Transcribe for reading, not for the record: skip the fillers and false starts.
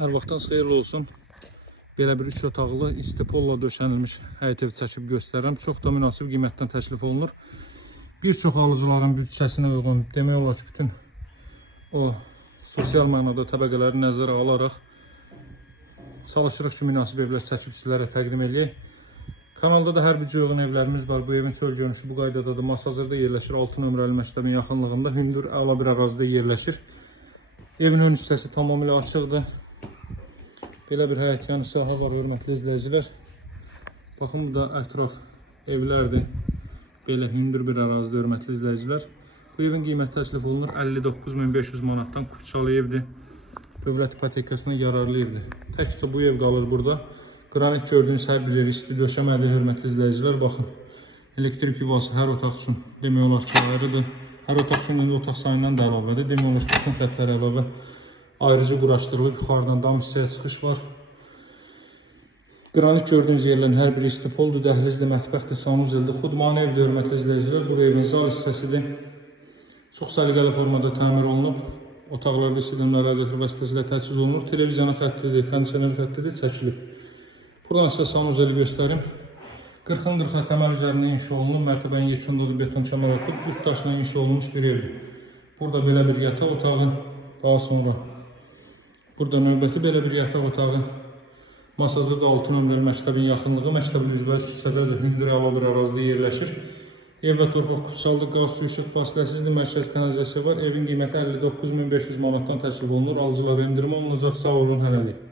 Hər vaxtınız xeyirli olsun. Belə bir 3 otaqlı istipolla döşənilmiş həyət ev çəkib göstərirəm. Çox da münasib qiymətdən təklif olunur. Bir çox alıcıların büdcəsinə uyğun, demək olar ki, bütün o sosial mənada təbəqələri nəzərə alaraq çalışırıq ki, münasib evlər çəkib sizlərə təqdim edək. Kanalda da hər bir cürəğin evlərimiz var. Bu evin çöl görünüşü bu qaydadadır. Masazırda yerləşir. 6 nömrəli məktəbin yaxınlığında hündür əla bir ərazidə yerləşir. Evin ön hissəsi tamamilə açıqdır. Belə bir həyət yanı sahə var, hörmətli izləyicilər. Baxın, bu da ətraf evlərdir. Belə hündür bir ərazidə, hörmətli izləyicilər. Bu evin qiyməti təklif olunur 59.500 manatdan. Kupçalı evdir. Dövlət ipotekasına yararlı evdir. Təkcə bu ev qalır burada. Qranit gördüyünüz hər bir yeri isti döşəmədir, hörmətli izləyicilər. Baxın, elektrik yuvası hər otaq üçün demək olar ki, ayrıdır. Hər otaq üçün otaq sayından da əlavədir. Demək olar ki, bütün xətlər əlavə ayrıcı quraşdırılıb, yuxarıdan dam hissəyə çıxış var. Qranit gördüyünüz yerlərin hər biri istipoldur, dəhlizdir, mətbəxdir, sanuzeldir, xudmani evdir, hörmətli izləyicilər. Bu evin zal hissəsidir. Çox səliqəli formada təmir olunub. Otaqlarda isidilmə radiator vasitəsilə təchiz olunur. Televizyonun xəttidir, kondisioner xəttidir, çəkilib. Buradan sizə sanuzeli göstərim. 40-40 təməl üzərində inşa olunub, mərtəbənin yekunda beton kəmər atıb, cüt daşla inşa olunmuş bir evdir. Burada belə bir yataq otağı, daha sonra burada növbəti belə bir yataq otağı, Masazırda 6 nömrəli məktəbin yaxınlığı, məktəbin üzbəyiz küçədə də hündür əla bir ərazidə yerləşir. Ev və torpaq kupçalıdır, qaz, su, işıq fasiləsizdir, mərkəz kanalizasiya var. Evin qiyməti 59.500 manatdan təklif olunur. Alıcılara endirim olunacaq. Sağ olun, hələlik.